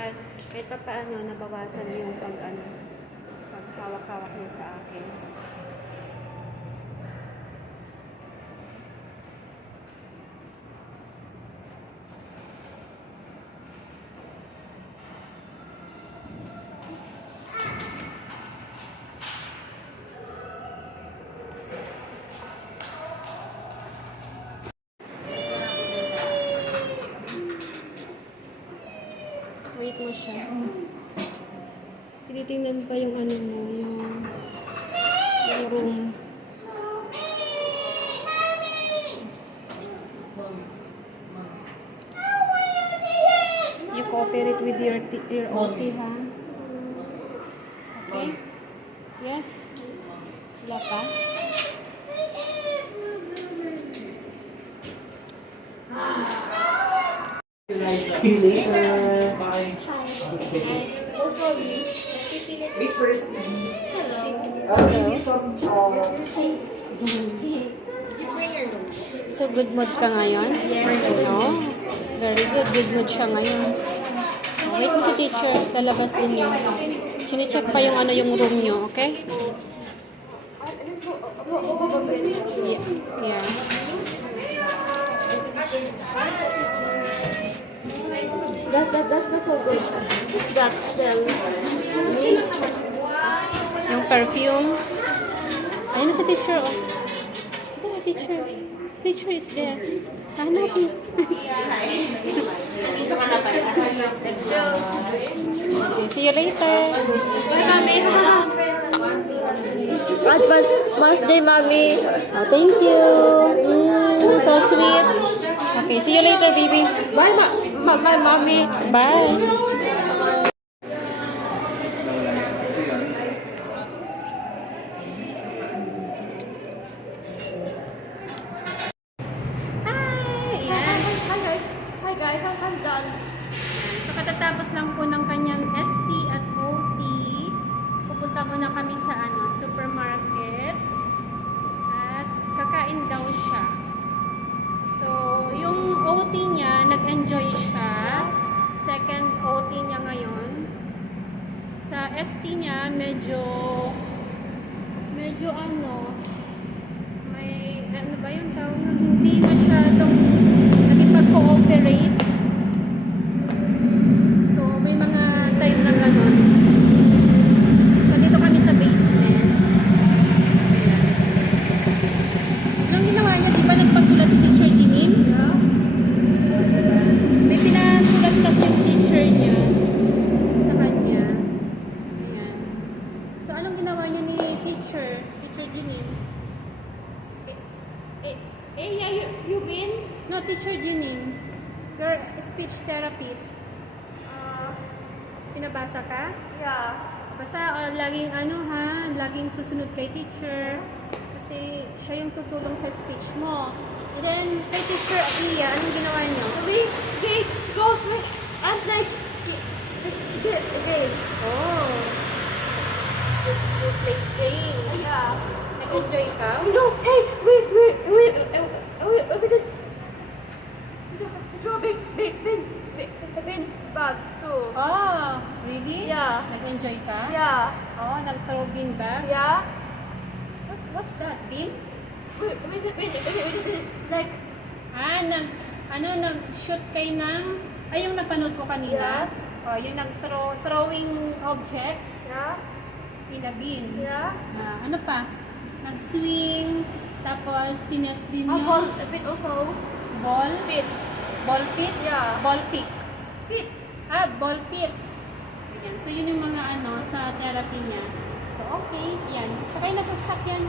kahit pa paano nabawasan yung paghawak-hawak niya sa akin. Wait mo siya. Tinitingnan pa yung ano mo, yung room. You cooperate with your OT, ha? Okay? Yes? Wala pa? See you later. Bye. Wait first. Give me some So, good mood ka ngayon? No? Very good. Good mood siya ngayon. Wait mo si teacher. Lalabas din yun. Sine-check pa yung yung room nyo, okay? Yeah. That's not so good. That smell. Yung perfume. Ayun na si teacher, oh. Ito na, teacher. Teacher is there. Hanapin. Okay, see you later. Bye, Mami. Advance day, Mami. Oh, thank you. So sweet. Okay, see you later, baby. Bye, Mami. Bye. Hi! Yes. Hi, guys. I'm done. So, katatapos lang po ng kanyang ST at OT. Pupunta muna kami sa supermarket. At kakain daw siya. So, yung OT niya, nag-enjoy siya. Second OT niya ngayon. Sa ST niya, medyo may, ano ba yung tawag na hindi masyadong nakipag-cooperate. So, may mga time na gano'n. So, dito kami sa basement. Ayan. Anong ginawa niya? Di ba nagpasulat si Teacher Jeanine? Yeah. May pinasulat kasi yung teacher niya sa kanya. Ayan. So, anong ginawa niya ni Teacher Jeanine? Yeah, you mean? No, Teacher Jeanine. Your speech therapist. Pinabasa ka? Yeah. Basta laging laging susunod kay teacher kasi siya yung tutulong sa speech mo. And then, kay Teacher Iya, anong ginawa niyo? He goes with, and like, games. Oh. You play games. Yeah. Nag-enjoy ka? No, hey, we did draw big bags too. Oh, really? Yeah. Nag-enjoy ka? Yeah. Oh, nag-throw bean bag? Yeah. What's that, bean? Like, nag-shoot kayo ng, yung napanood ko kanina. Yeah. Oh, yung throwing objects yeah. in a bin. Yeah. Ano pa? Nag-swing, tapos tinyas din A yung ball, a bit also. ball Pit. Ball pit? Yeah. Ball pit. Pit. Ball pit. Ayan. So, yun yung mga sa therapy niya. So, okay. Yan. So, kayo nasasakyan.